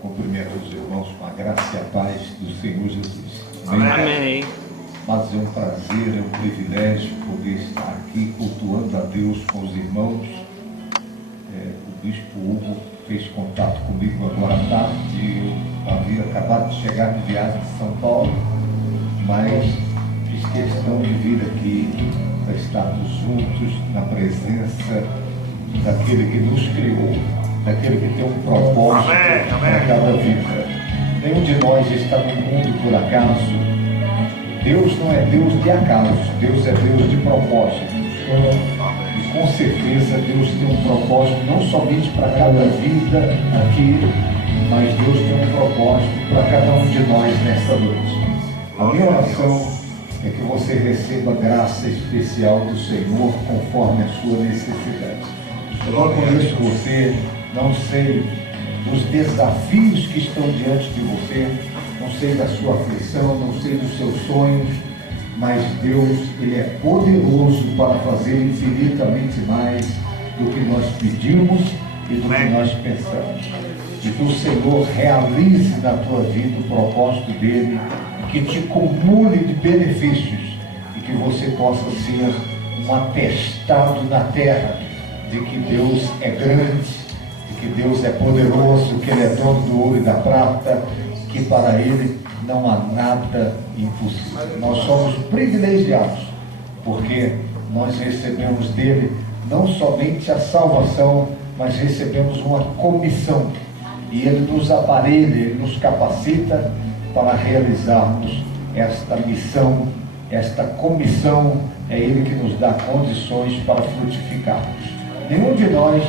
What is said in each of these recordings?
Cumprimento os irmãos com a graça e a paz do Senhor Jesus. Amém. Mas é um prazer, é um privilégio poder estar aqui cultuando a Deus com os irmãos. O Bispo Hugo fez contato comigo agora à tarde. Eu havia acabado de chegar de viagem de São Paulo, mas fiz questão de vir aqui para estarmos juntos na presença daquele que nos criou, daquele que tem um propósito para cada vida. Nenhum de nós está no mundo por acaso. Deus não é Deus de acaso, Deus é Deus de propósitos. E com certeza Deus tem um propósito não somente para cada vida aqui, mas Deus tem um propósito para cada um de nós nesta noite. A minha oração é que você receba graça especial do Senhor conforme a sua necessidade. Eu não conheço você, não sei dos desafios que estão diante de você, não sei da sua aflição, não sei dos seus sonhos, mas Deus, Ele é poderoso para fazer infinitamente mais do que nós pedimos e do que nós pensamos. E que o Senhor realize na tua vida o propósito dEle, que te cumule de benefícios e que você possa ser um atestado na terra de que Deus é grande, de que Deus é poderoso, que Ele é dono do ouro e da prata, que para Ele não há nada impossível. Nós somos privilegiados, porque nós recebemos dEle não somente a salvação, mas recebemos uma comissão. E Ele nos aparelha, Ele nos capacita para realizarmos esta missão, esta comissão. É Ele que nos dá condições para frutificarmos. Nenhum de nós,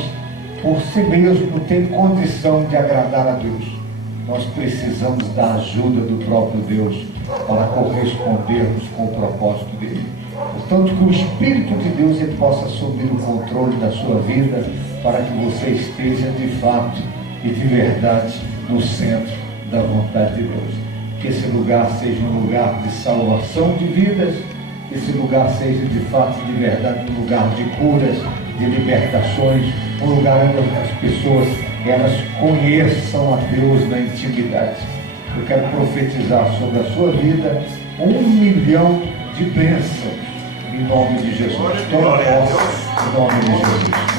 por si mesmo, tem condição de agradar a Deus. Nós precisamos da ajuda do próprio Deus para correspondermos com o propósito dEle. Portanto, que o Espírito de Deus ele possa assumir o controle da sua vida para que você esteja de fato e de verdade no centro da vontade de Deus. Que esse lugar seja um lugar de salvação de vidas, que esse lugar seja de fato e de verdade um lugar de curas, de libertações, um lugar onde as pessoas elas conheçam a Deus na intimidade. Eu quero profetizar sobre a sua vida 1 milhão de bênçãos em nome de Jesus. Toma posse em nome de Jesus.